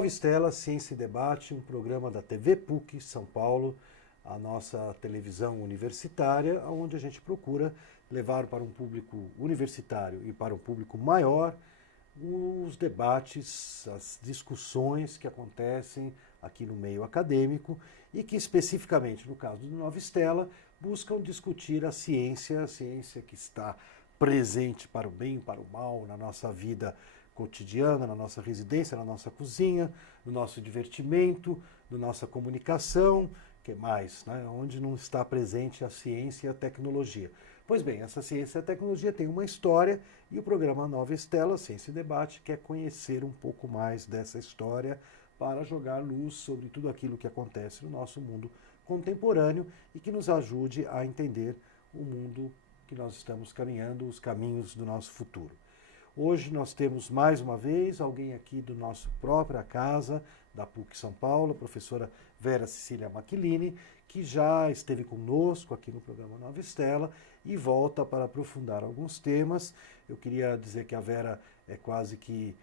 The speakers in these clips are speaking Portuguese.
Nova Estela, Ciência e Debate, um programa da TV PUC São Paulo, a nossa televisão universitária, onde a gente procura levar para um público universitário e para um público maior os debates, as discussões que acontecem aqui no meio acadêmico e que especificamente, no caso do Nova Estela, buscam discutir a ciência que está presente para o bem e para o mal na nossa vida cotidiana, na nossa residência, na nossa cozinha, no nosso divertimento, na nossa comunicação, que mais, né? Onde não está presente a ciência e a tecnologia. Pois bem, essa ciência e a tecnologia tem uma história e o programa Nova Estela, Ciência e Debate, quer conhecer um pouco mais dessa história para jogar luz sobre tudo aquilo que acontece no nosso mundo contemporâneo e que nos ajude a entender o mundo que nós estamos caminhando, os caminhos do nosso futuro. Hoje nós temos mais uma vez alguém aqui do nosso própria casa, da PUC São Paulo, a professora Vera Cecília Machilini, que já esteve conosco aqui no programa Nova Estela e volta para aprofundar alguns temas. Eu queria dizer que a Vera é quase que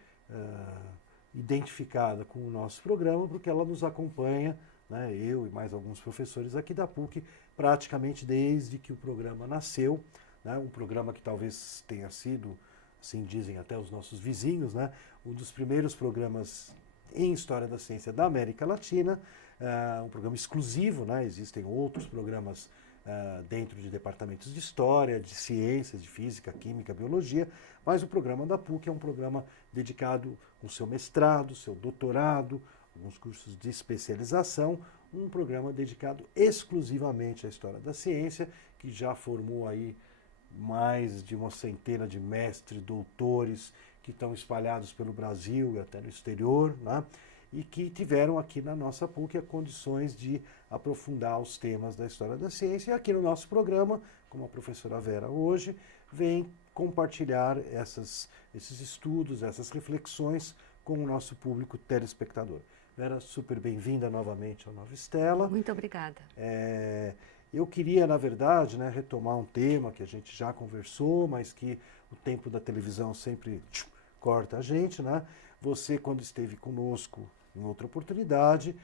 identificada com o nosso programa, porque ela nos acompanha, né, eu e mais alguns professores aqui da PUC, praticamente desde que o programa nasceu, né, um programa que talvez tenha sido, assim dizem até os nossos vizinhos, né, um dos primeiros programas em História da Ciência da América Latina, um programa exclusivo, né, existem outros programas dentro de departamentos de História, de Ciências, de Física, Química, Biologia, mas o programa da PUC é um programa dedicado com seu mestrado, seu doutorado, alguns cursos de especialização, um programa dedicado exclusivamente à História da Ciência, que já formou aí mais de uma centena de mestres, doutores, que estão espalhados pelo Brasil e até no exterior, né? E que tiveram aqui na nossa PUC condições de aprofundar os temas da história da ciência. E aqui no nosso programa, como a professora Vera hoje, vem compartilhar esses estudos, essas reflexões com o nosso público telespectador. Vera, super bem-vinda novamente ao Nova Estela. Muito obrigada. Eu queria, na verdade, né, retomar um tema que a gente já conversou, mas que o tempo da televisão sempre corta a gente, né? Você, quando esteve conosco em outra oportunidade,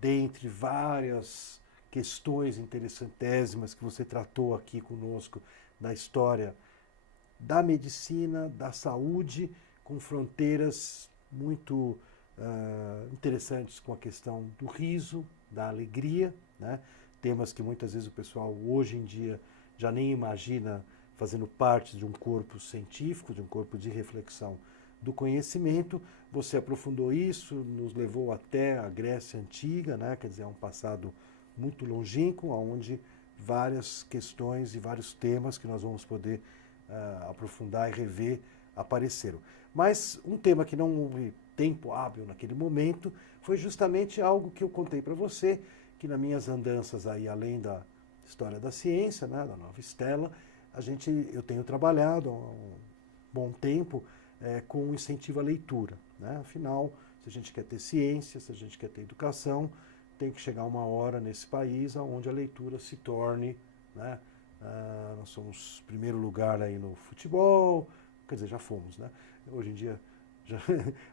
dentre várias questões interessantésimas que você tratou aqui conosco da história da medicina, da saúde, com fronteiras muito interessantes com a questão do riso, da alegria, né? Temas que muitas vezes o pessoal hoje em dia já nem imagina fazendo parte de um corpo científico, de um corpo de reflexão do conhecimento. Você aprofundou isso, nos levou até a Grécia Antiga, né? Quer dizer, é um passado muito longínquo, onde várias questões e vários temas que nós vamos poder aprofundar e rever apareceram. Mas um tema que não houve tempo hábil naquele momento foi justamente algo que eu contei para você, que nas minhas andanças aí, além da história da ciência, né, da Nova Estela, eu tenho trabalhado há um bom tempo com incentivo à leitura, né? Afinal, se a gente quer ter ciência, se a gente quer ter educação, tem que chegar uma hora nesse país onde a leitura se torne, né? Nós somos primeiro lugar aí no futebol, quer dizer, já fomos, né? Hoje em dia,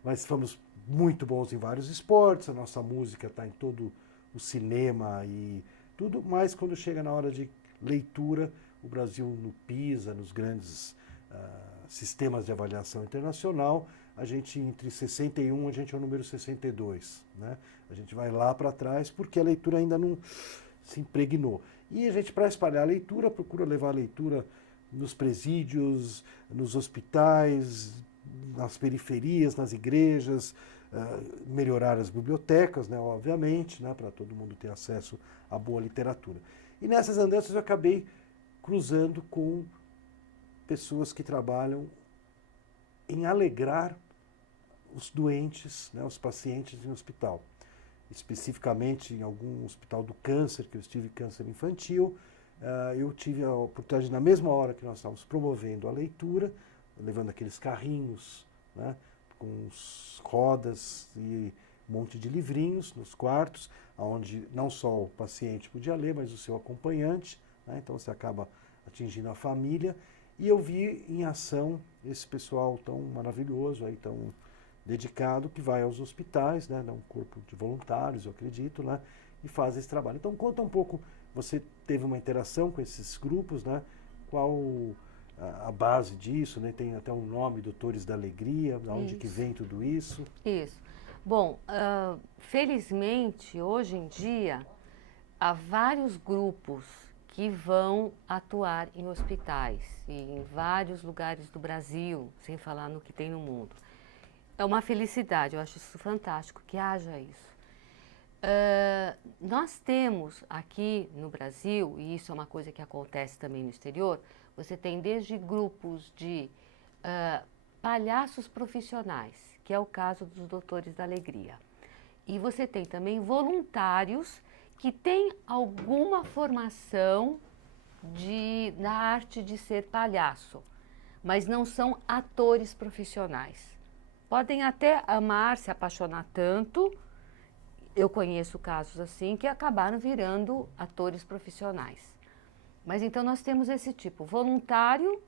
mas fomos muito bons em vários esportes, a nossa música está em todo o cinema e tudo, mas quando chega na hora de leitura, o Brasil no PISA, nos grandes sistemas de avaliação internacional, a gente entre 61, a gente é o número 62, né? A gente vai lá para trás porque a leitura ainda não se impregnou. E a gente, para espalhar a leitura, procura levar a leitura nos presídios, nos hospitais, nas periferias, nas igrejas, melhorar as bibliotecas, né, obviamente, né, para todo mundo ter acesso à boa literatura. E nessas andanças eu acabei cruzando com pessoas que trabalham em alegrar os doentes, né, os pacientes em hospital. Especificamente em algum hospital do câncer, que eu estive câncer infantil, eu tive a oportunidade, na mesma hora que nós estávamos promovendo a leitura, levando aqueles carrinhos, né, com rodas e um monte de livrinhos nos quartos, onde não só o paciente podia ler, mas o seu acompanhante, né, então você acaba atingindo a família. E eu vi em ação esse pessoal tão maravilhoso, aí, tão dedicado que vai aos hospitais, né, um corpo de voluntários, eu acredito, né, e faz esse trabalho. Então conta um pouco, você teve uma interação com esses grupos, né, qual a base disso, né, tem até um nome, Doutores da Alegria, de onde que vem tudo isso? Isso. Bom, felizmente, hoje em dia, há vários grupos que vão atuar em hospitais e em vários lugares do Brasil, sem falar no que tem no mundo. É uma felicidade, eu acho isso fantástico, que haja isso. Nós temos aqui no Brasil, e isso é uma coisa que acontece também no exterior, você tem desde grupos de palhaços profissionais, que é o caso dos Doutores da Alegria. E você tem também voluntários que têm alguma formação na arte de ser palhaço, mas não são atores profissionais. Podem até amar, se apaixonar tanto. Eu conheço casos assim que acabaram virando atores profissionais. Mas então nós temos esse tipo, voluntário,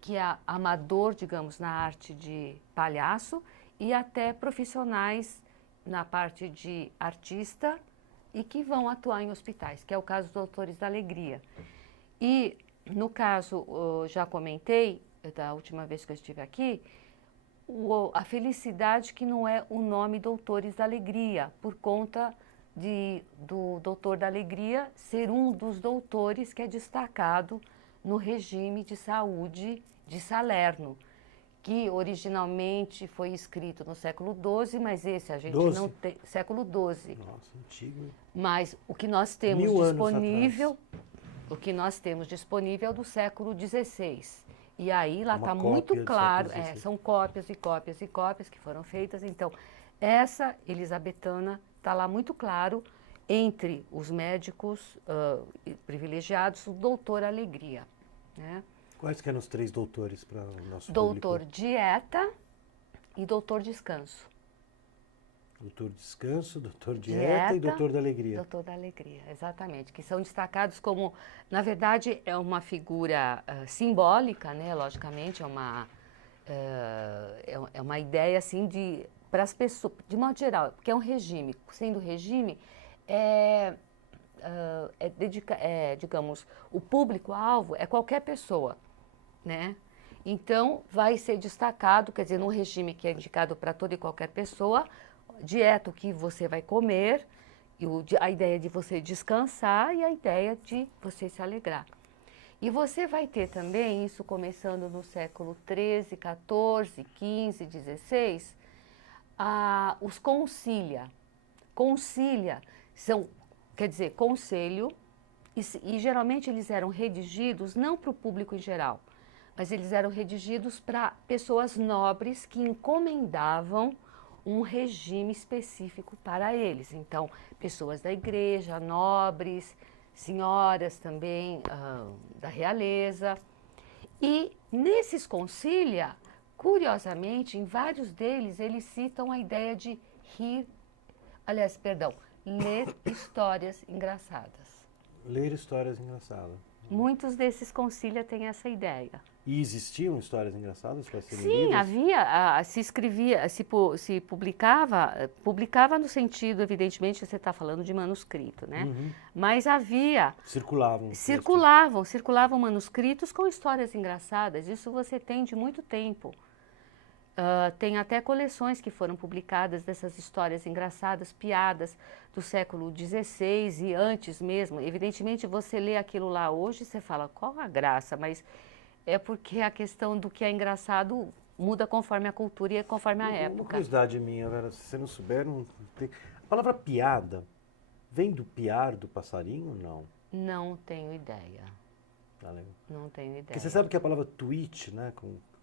que é amador, digamos, na arte de palhaço, e até profissionais na parte de artista e que vão atuar em hospitais, que é o caso dos Doutores da Alegria. E no caso, já comentei, da última vez que eu estive aqui, a felicidade que não é o nome Doutores da Alegria, por conta do Doutor da Alegria ser um dos doutores que é destacado no regime de saúde de Salerno, que originalmente foi escrito no século XII, mas esse a gente não tem... Século XII. Nossa, antigo. Mas o que nós temos disponível, o que nós temos disponível é o do século XVI. E aí lá está muito claro, são cópias e cópias e cópias que foram feitas. Então, essa elisabetana está lá muito claro entre os médicos privilegiados, o Doutor Alegria, né? Quais que eram os 3 doutores para o nosso Doutor público? Dieta e Doutor Descanso. Doutor Descanso, Doutor Dieta e Doutor da Alegria. Doutor da Alegria, exatamente. Que são destacados como, na verdade, é uma figura simbólica, né? Logicamente, é uma ideia assim para as pessoas, de modo geral, porque é um regime. Sendo regime, digamos, o público-alvo é qualquer pessoa, né? Então, vai ser destacado, quer dizer, num regime que é indicado para toda e qualquer pessoa, dieta, o que você vai comer, e a ideia de você descansar e a ideia de você se alegrar. E você vai ter também, isso começando no século XIII, XIV, XV, XVI, os concilia. Concilia são, quer dizer, conselho, e geralmente eles eram redigidos não para o público em geral, mas eles eram redigidos para pessoas nobres que encomendavam um regime específico para eles. Então, pessoas da igreja, nobres, senhoras também da realeza. E nesses concilia, curiosamente, em vários deles, eles citam a ideia de ler histórias engraçadas. Ler histórias engraçadas. Muitos desses concilia têm essa ideia. E existiam histórias engraçadas para serem Sim, lidas? havia, se escrevia, se publicava no sentido, evidentemente, você está falando de manuscrito, né? Uhum. Mas havia... Circulavam manuscritos com histórias engraçadas, isso você tem de muito tempo. Tem até coleções que foram publicadas dessas histórias engraçadas, piadas do século XVI e antes mesmo. Evidentemente, você lê aquilo lá hoje e você fala, qual a graça? Mas é porque a questão do que é engraçado muda conforme a cultura e conforme a época. Uma curiosidade minha, Vera, se você não souber, não tem... A palavra piada vem do piar do passarinho ou não? Não tenho ideia. Não tenho ideia. Porque você sabe que a palavra tweet, né?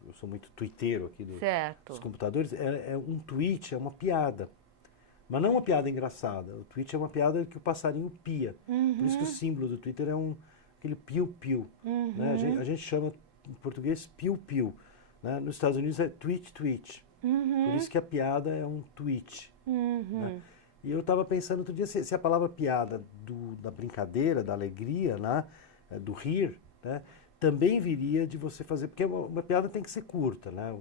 Eu sou muito twitteiro aqui dos computadores, um tweet é uma piada. Mas não uma piada engraçada. O tweet é uma piada que o passarinho pia. Uhum. Por isso que o símbolo do Twitter é aquele piu-piu. Uhum. Né? A gente chama em português piu-piu. Né? Nos Estados Unidos é tweet-tweet. Uhum. Por isso que a piada é um tweet. Uhum. Né? E eu estava pensando outro dia se a palavra piada da brincadeira, da alegria, né? Do rir, né? Também viria de você fazer... Porque uma piada tem que ser curta, né?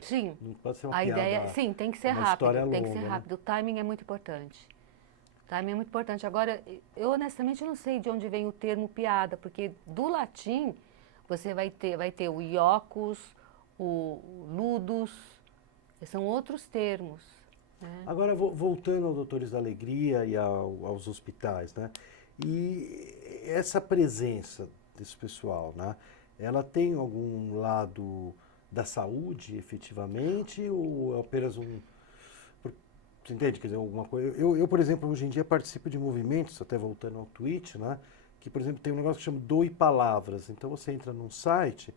Sim. Não pode ser uma A piada. ideia, sim, tem que ser uma rápido, história tem que longa, ser né? rápido. O timing é muito importante. O timing é muito importante. Agora, eu honestamente não sei de onde vem o termo piada, porque do latim você vai ter o iocus, o ludus, são outros termos, né? Agora, voltando ao Doutores da Alegria e aos hospitais, né? E essa presença desse pessoal, né? Ela tem algum lado da saúde, efetivamente, ou é apenas um... Você entende? Quer dizer, alguma coisa... por exemplo, hoje em dia participo de movimentos, até voltando ao Twitch, né? Que, por exemplo, tem um negócio que chama Doe Palavras. Então, você entra num site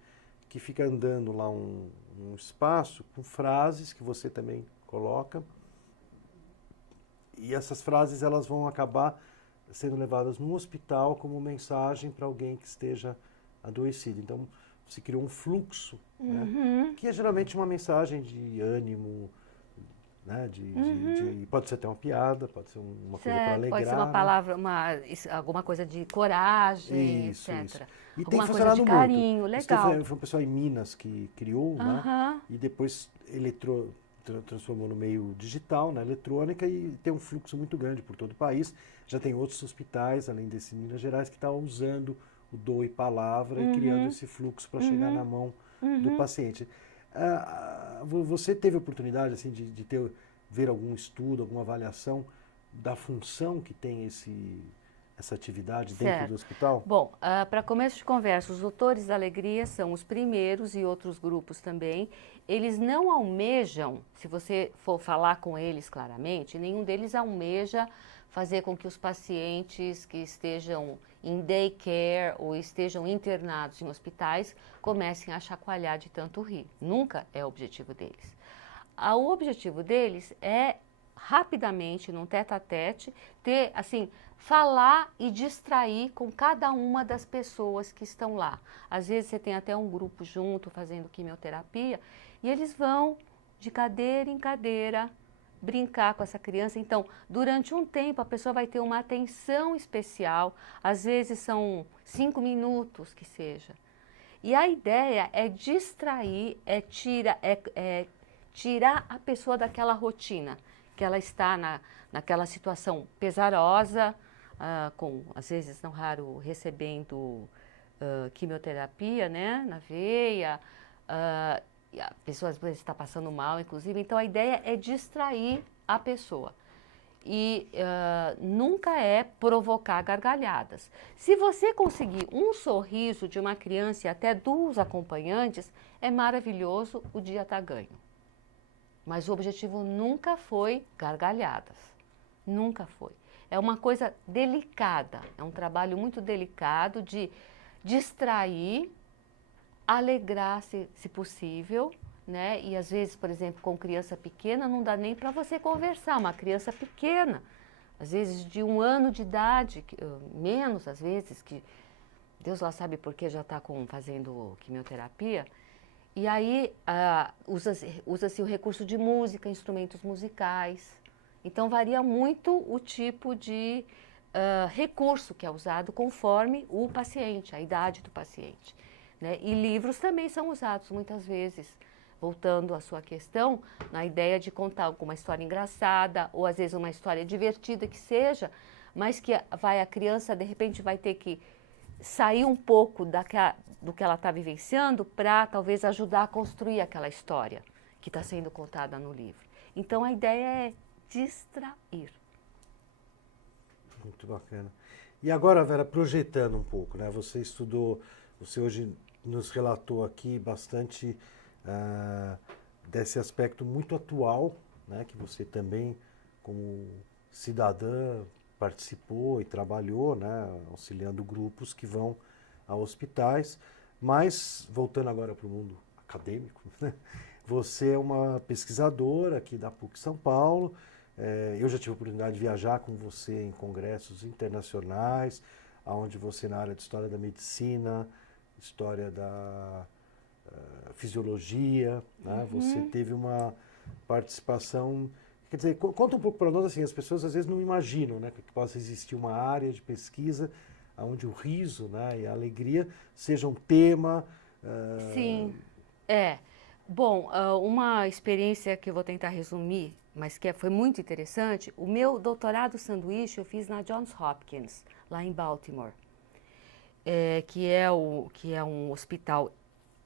que fica andando lá um espaço com frases que você também coloca. E essas frases elas vão acabar sendo levadas no hospital como mensagem para alguém que esteja adoecido. Então, se criou um fluxo, né, que é geralmente uma mensagem de ânimo, né, pode ser até uma piada, pode ser uma coisa para Certo, pode ser uma alegrar. Né? palavra, alguma coisa de coragem, Isso. etc. E tem Alguma coisa de funcionado muito. carinho, Isso legal. foi um pessoal em Minas que criou, né? Aham. E depois transformou no meio digital, na eletrônica, e tem um fluxo muito grande por todo o país. Já tem outros hospitais, além desse em Minas Gerais, que estão usando o Doe Palavra e criando esse fluxo para chegar na mão do paciente. Você teve oportunidade assim, de ver algum estudo, alguma avaliação da função que tem essa atividade dentro do hospital? Bom, para começo de conversa, os Doutores da Alegria são os primeiros e outros grupos também. Eles não almejam, se você for falar com eles claramente, nenhum deles almeja fazer com que os pacientes que estejam em daycare ou estejam internados em hospitais comecem a chacoalhar de tanto rir. Nunca é o objetivo deles. O objetivo deles é rapidamente, num tete-a-tete, ter, assim, falar e distrair com cada uma das pessoas que estão lá. Às vezes você tem até um grupo junto fazendo quimioterapia e eles vão de cadeira em cadeira brincar com essa criança. Então, durante um tempo, a pessoa vai ter uma atenção especial, às vezes são 5 minutos que seja. E a ideia é distrair, tirar a pessoa daquela rotina, que ela está naquela situação pesarosa, às vezes, não raro, recebendo quimioterapia, né, na veia, e a pessoa às vezes está passando mal, inclusive. Então, a ideia é distrair a pessoa. E nunca é provocar gargalhadas. Se você conseguir um sorriso de uma criança e até dos acompanhantes, é maravilhoso, o dia está ganho. Mas o objetivo nunca foi gargalhadas. Nunca foi. É uma coisa delicada, é um trabalho muito delicado de distrair, alegrar, se possível, né? E às vezes, por exemplo, com criança pequena, não dá nem para você conversar. Uma criança pequena, às vezes de 1 ano de idade, menos às vezes, que Deus lá sabe por que já está fazendo quimioterapia. E aí usa-se o recurso de música, instrumentos musicais. Então varia muito o tipo de recurso que é usado conforme o paciente, a idade do paciente. Né? E livros também são usados muitas vezes, voltando à sua questão, na ideia de contar alguma história engraçada, ou às vezes uma história divertida que seja, mas que a criança de repente vai ter que sair um pouco do que ela está vivenciando para talvez ajudar a construir aquela história que está sendo contada no livro. Então a ideia é distrair. Muito bacana. E agora, Vera, projetando um pouco, né? Você hoje nos relatou aqui bastante desse aspecto muito atual, né? Que você também, como cidadã, participou e trabalhou, né? Auxiliando grupos que vão a hospitais. Mas, voltando agora para o mundo acadêmico, né? Você é uma pesquisadora aqui da PUC São Paulo. Eu já tive a oportunidade de viajar com você em congressos internacionais, onde você, na área de História da Medicina, História da Fisiologia, né? Você teve uma participação... Quer dizer, conta um pouco para nós, assim, as pessoas às vezes não imaginam, né, que possa existir uma área de pesquisa onde o riso, né, e a alegria sejam um tema... Sim, é. Bom, uma experiência que eu vou tentar resumir, mas que foi muito interessante, o meu doutorado sanduíche eu fiz na Johns Hopkins, lá em Baltimore, que é um hospital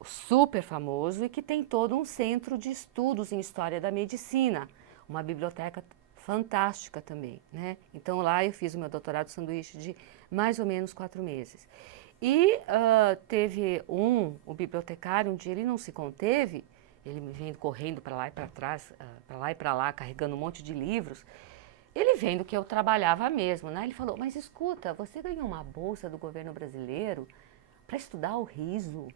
super famoso e que tem todo um centro de estudos em história da medicina, uma biblioteca fantástica também, né? Então lá eu fiz o meu doutorado sanduíche de mais ou menos 4 meses. E teve o bibliotecário, um dia ele não se conteve, ele me vendo correndo para lá e para trás, para lá e para lá, carregando um monte de livros. Ele vendo que eu trabalhava mesmo, né? Ele falou, mas escuta, você ganhou uma bolsa do governo brasileiro para estudar o riso,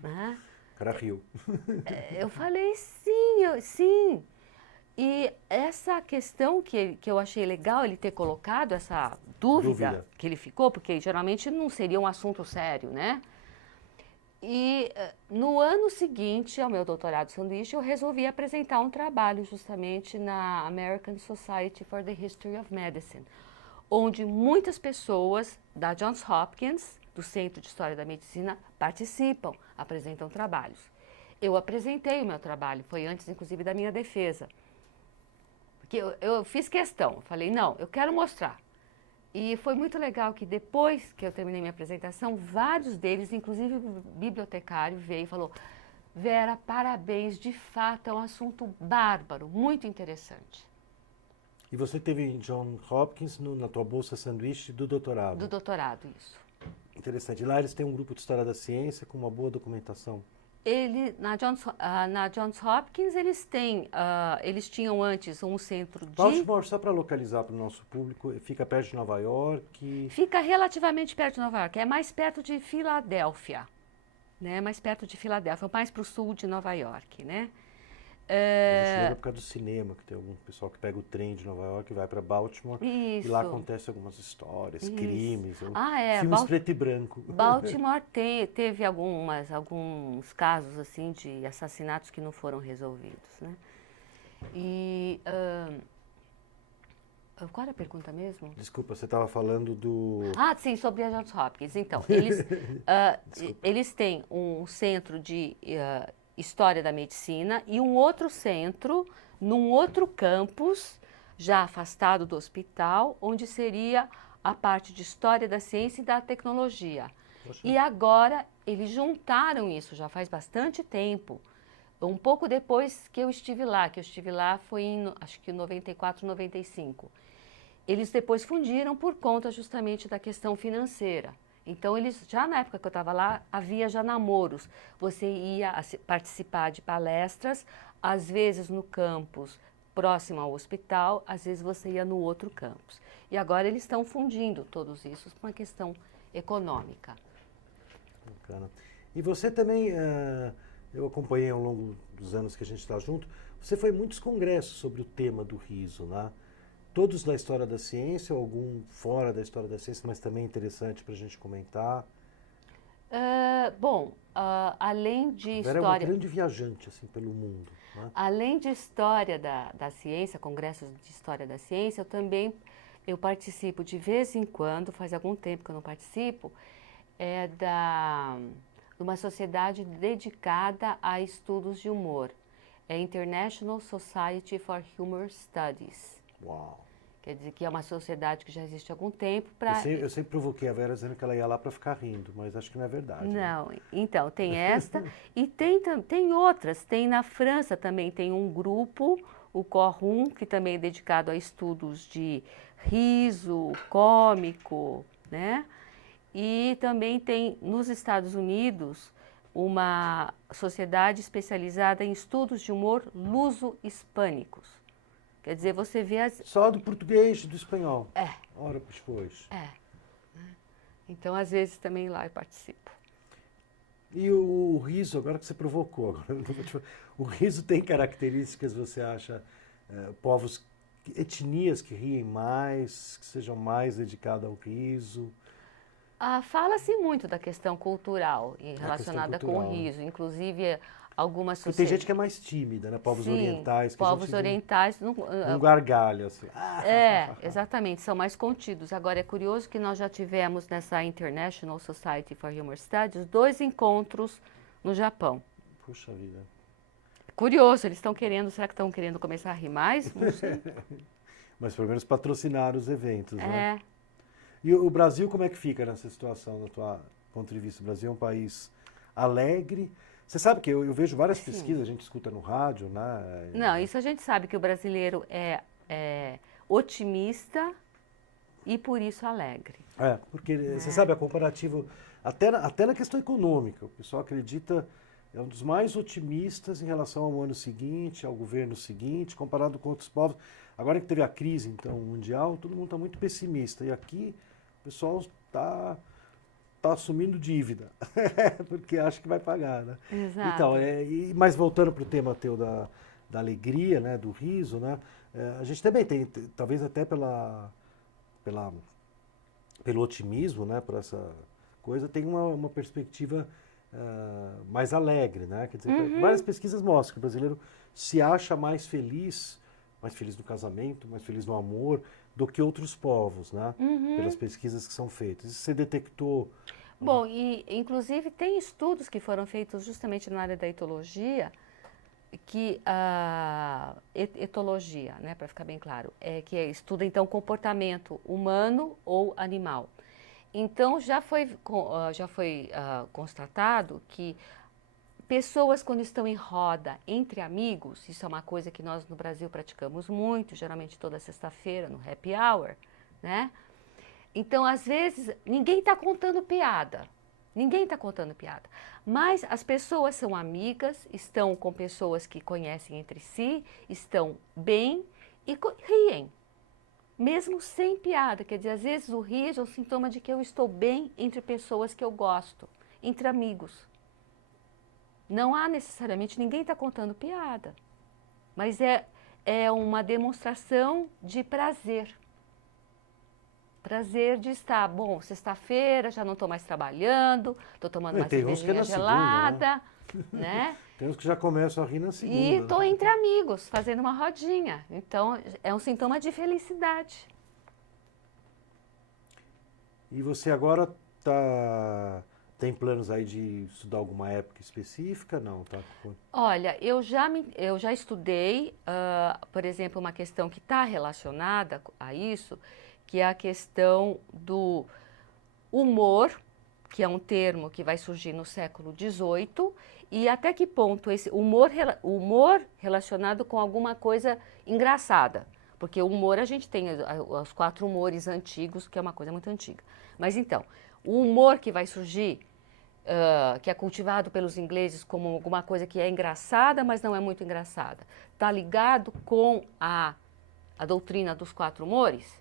né? O cara riu. Eu falei, sim, sim. E essa questão que eu achei legal ele ter colocado, essa dúvida que ele ficou, porque geralmente não seria um assunto sério, né? E no ano seguinte ao meu doutorado sanduíche, eu resolvi apresentar um trabalho justamente na American Society for the History of Medicine, onde muitas pessoas da Johns Hopkins, do Centro de História da Medicina, participam, apresentam trabalhos. Eu apresentei o meu trabalho, foi antes inclusive da minha defesa. Porque eu fiz questão, falei, não, eu quero mostrar. E foi muito legal que depois que eu terminei minha apresentação, vários deles, inclusive o bibliotecário, veio e falou, Vera, parabéns, de fato é um assunto bárbaro, muito interessante. E você teve em Johns Hopkins na tua bolsa sanduíche do doutorado? Do doutorado, isso. Interessante. Lá eles têm um grupo de história da ciência com uma boa documentação. Na Johns Hopkins, eles tinham antes um centro de... Baltimore, só para localizar para o nosso público, fica perto de Nova York? Fica relativamente perto de Nova York, é mais perto de Filadélfia, né? Mais perto de Filadélfia, mais para o sul de Nova York, né? A gente lembra por causa do cinema, que tem algum pessoal que pega o trem de Nova York e vai para Baltimore. Isso. E lá acontecem algumas histórias, crimes, filmes preto e branco. Baltimore teve alguns casos assim de assassinatos que não foram resolvidos, né? E qual era a pergunta mesmo? Desculpa, você estava falando do... Ah, sim, sobre a Johns Hopkins. Então, eles têm um centro de História da Medicina e um outro centro, num outro campus, já afastado do hospital, onde seria a parte de História da Ciência e da Tecnologia. Poxa. E agora eles juntaram isso, já faz bastante tempo. Um pouco depois que eu estive lá foi em, acho que 94, 95. Eles depois fundiram por conta justamente da questão financeira. Então, já na época que eu estava lá, havia já namoros. Você ia participar de palestras, às vezes no campus próximo ao hospital, às vezes você ia no outro campus. E agora eles estão fundindo todos isso por uma questão econômica. Bacana. E você também, eu acompanhei ao longo dos anos que a gente está junto, você foi em muitos congressos sobre o tema do riso, né? Todos da história da ciência, ou algum fora da história da ciência, mas também interessante para a gente comentar? Além de história... Era uma grande viajante assim, pelo mundo. Né? Além de história da ciência, congressos de história da ciência, eu participo de vez em quando, faz algum tempo que eu não participo, de uma sociedade dedicada a estudos de humor. É International Society for Humor Studies. Uau! Quer dizer que é uma sociedade que já existe há algum tempo. Eu sempre provoquei a Vera dizendo que ela ia lá para ficar rindo, mas acho que não é verdade. Não, né? Então, tem esta e tem outras. Tem na França também, tem um grupo, o Corum, que também é dedicado a estudos de riso, cômico, né? E também tem nos Estados Unidos uma sociedade especializada em estudos de humor luso-hispânicos. Quer dizer, você vê Só do português e do espanhol. Ora, pois. Então, às vezes, também lá eu participo. E o riso, agora que você provocou, o riso tem características, você acha, povos, etnias que riem mais, que sejam mais dedicadas ao riso? Fala-se muito da questão cultural relacionada com o riso, inclusive... Algumas sociedades. Tem gente que é mais tímida, né? Povos orientais. Povos orientais não gargalha, assim. Exatamente, são mais contidos. Agora, é curioso que nós já tivemos nessa International Society for Humor Studies 2 encontros no Japão. Puxa vida. Curioso, eles estão querendo, será que estão querendo começar a rir mais? Não sei. Mas pelo menos patrocinar os eventos, né? É. E o Brasil, como é que fica nessa situação, do teu ponto de vista? O Brasil é um país alegre. Você sabe que eu vejo várias Sim. pesquisas, a gente escuta no rádio, né? Não, isso a gente sabe que o brasileiro é otimista e por isso alegre. Porque você sabe, a comparativo, até na questão econômica, o pessoal acredita, é um dos mais otimistas em relação ao ano seguinte, ao governo seguinte, comparado com outros povos. Agora que teve a crise, então, mundial, todo mundo está muito pessimista. E aqui o pessoal está assumindo dívida, porque acha que vai pagar, né? Exato. Então, mas voltando para o tema teu da alegria, né, do riso, né? A gente também tem, talvez até pelo otimismo, né, por essa coisa, tem uma perspectiva mais alegre, né? Quer dizer, várias pesquisas mostram que o brasileiro se acha mais feliz no casamento, mais feliz no amor, do que outros povos, né? Pelas pesquisas que são feitas. Isso você detectou? Bom, e inclusive tem estudos que foram feitos justamente na área da etologia, que etologia, né, para ficar bem claro, que estuda então comportamento humano ou animal. Então já foi constatado que pessoas quando estão em roda entre amigos, isso é uma coisa que nós no Brasil praticamos muito, geralmente toda sexta-feira no happy hour, né? Então, às vezes, ninguém está contando piada. Ninguém está contando piada. Mas as pessoas são amigas, estão com pessoas que conhecem entre si, estão bem e riem. Mesmo sem piada. Quer dizer, às vezes o riso é um sintoma de que eu estou bem entre pessoas que eu gosto, entre amigos. Não há necessariamente, ninguém está contando piada. Mas é uma demonstração de prazer. Prazer de estar, bom, sexta-feira, já não estou mais trabalhando, estou tomando uma cervejinha gelada, né? Tem uns que já começam a rir na segunda. E estou entre amigos, fazendo uma rodinha. Então, é um sintoma de felicidade. E você agora tem planos aí de estudar alguma época específica? Não, tá? Olha, eu já estudei, por exemplo, uma questão que está relacionada a isso, que é a questão do humor, que é um termo que vai surgir no século XVIII, e até que ponto esse humor relacionado com alguma coisa engraçada. Porque o humor, a gente tem os 4 humores antigos, que é uma coisa muito antiga. Mas então, o humor que vai surgir, que é cultivado pelos ingleses como alguma coisa que é engraçada, mas não é muito engraçada, está ligado com a doutrina dos 4 humores?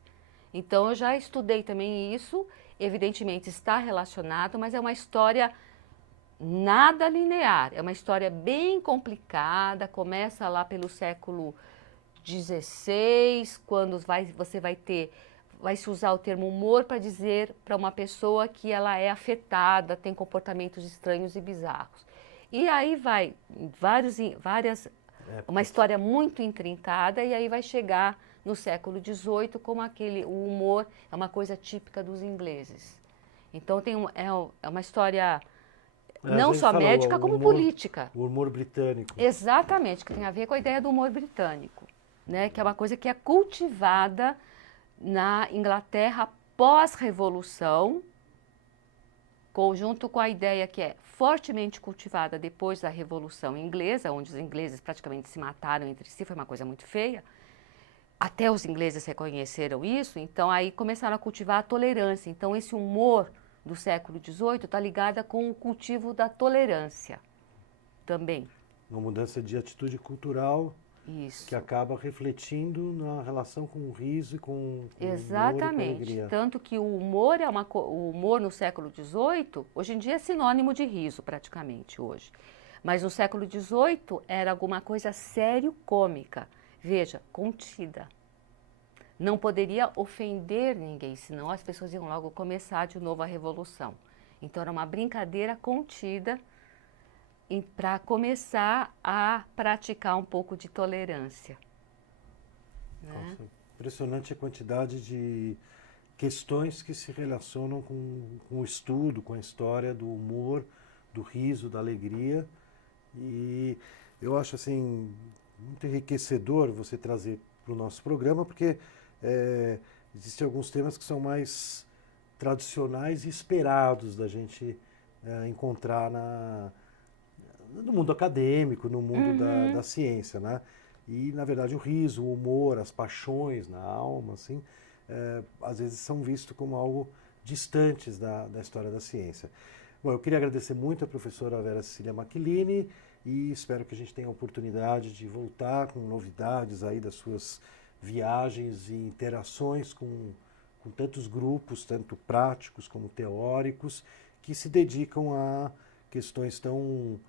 Então, eu já estudei também isso, evidentemente está relacionado, mas é uma história nada linear, é uma história bem complicada, começa lá pelo século XVI, quando vai se usar o termo humor para dizer para uma pessoa que ela é afetada, tem comportamentos estranhos e bizarros. E aí vai uma história muito intrincada, e aí vai chegar no século XVIII, como o humor é uma coisa típica dos ingleses. Então é uma história não só médica, como política. O humor britânico. Exatamente, que tem a ver com a ideia do humor britânico, né? Que é uma coisa que é cultivada na Inglaterra pós-revolução, junto com a ideia que é fortemente cultivada depois da Revolução Inglesa, onde os ingleses praticamente se mataram entre si, foi uma coisa muito feia. Até os ingleses reconheceram isso, então aí começaram a cultivar a tolerância. Então esse humor do século XVIII está ligado com o cultivo da tolerância também. Uma mudança de atitude cultural. Isso. Que acaba refletindo na relação com o riso e com exatamente. O humor e com a alegria. Tanto que o humor no século XVIII, hoje em dia é sinônimo de riso praticamente hoje. Mas no século XVIII era alguma coisa sério-cômica. Veja, contida. Não poderia ofender ninguém, senão as pessoas iam logo começar de novo a revolução. Então era uma brincadeira contida para começar a praticar um pouco de tolerância. Né? Nossa, impressionante a quantidade de questões que se relacionam com o estudo, com a história do humor, do riso, da alegria, E eu acho assim muito enriquecedor você trazer para o nosso programa, porque existem alguns temas que são mais tradicionais e esperados da gente encontrar no mundo acadêmico, no mundo da ciência, né? E, na verdade, o riso, o humor, as paixões na alma, assim, às vezes são vistos como algo distantes da história da ciência. Bom, eu queria agradecer muito a professora Vera Cecília Machilini e espero que a gente tenha a oportunidade de voltar com novidades aí das suas viagens e interações com tantos grupos, tanto práticos como teóricos, que se dedicam a questões tão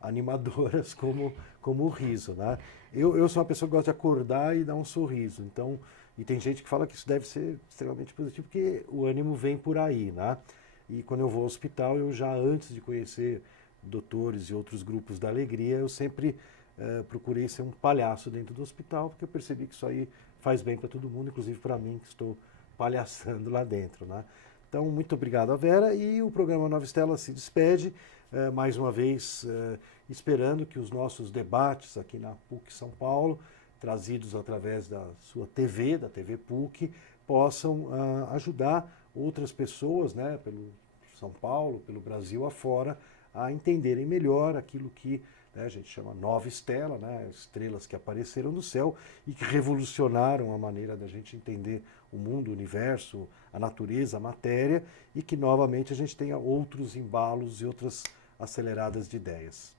animadoras como o riso, né? Eu sou uma pessoa que gosta de acordar e dar um sorriso, então, e tem gente que fala que isso deve ser extremamente positivo, porque o ânimo vem por aí, né? E quando eu vou ao hospital, eu já antes de conhecer doutores e outros grupos da alegria, eu sempre procurei ser um palhaço dentro do hospital, porque eu percebi que isso aí faz bem para todo mundo, inclusive para mim que estou palhaçando lá dentro, né? Então, muito obrigado a Vera e o programa Nova Estela se despede, mais uma vez esperando que os nossos debates aqui na PUC São Paulo, trazidos através da sua TV, da TV PUC, possam ajudar outras pessoas, né, pelo São Paulo, pelo Brasil afora, a entenderem melhor aquilo que a gente chama Nova Estela, né, estrelas que apareceram no céu e que revolucionaram a maneira da gente entender o mundo, o universo, a natureza, a matéria, e que novamente a gente tenha outros embalos e outras aceleradas de ideias.